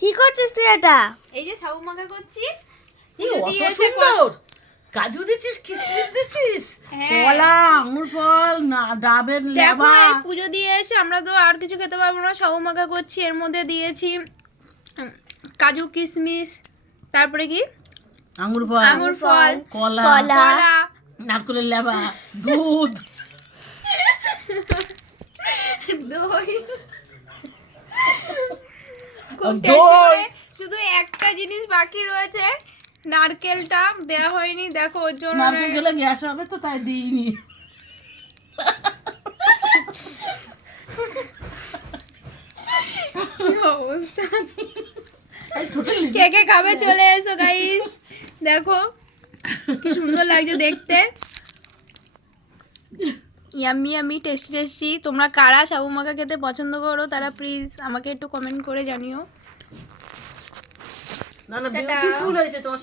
কি করছিস তুই এটা? এই যে সাবু মাখা করছি। এই অত সুন্দর কাজু দিছিস, কিশমিশ দিছিস, হ্যাঁ। কলা, আঙুর ফল, না ডাবের দেখো লেবা। এই পুজো দিয়ে এসে আমরা তো আর কিছু খেতে পারবো না, সাবু মাখা করছি। এর মধ্যে দিয়েছি কাজু কিশমিশ, তারপরে কি আঙুর ফল, আঙুর ফল, কলা, কলা, কলা, নারকেলের লেবা, দুধ। দই। দই। খুব টেস্টি করে। শুধু একটা জিনিস বাকি রয়েছে, নারকেলটা দেওয়া হয়নি। দেখো ওর জন্য নারকেল গেলে গ্যাস হবে তো তাই দিইনি। কি অবস্থা। কে কে খাবে চলে এসো গাইস। দেখো কি সুন্দর লাগছে দেখতে, ইয়াম্মি ইয়াম্মি, টেস্টি টেস্টি। তোমরা কারা সাবু মাখা খেতে পছন্দ করো তারা প্লিজ আমাকে একটু কমেন্ট করে জানিও। না না, বিউটিফুল হয়েছে তোমার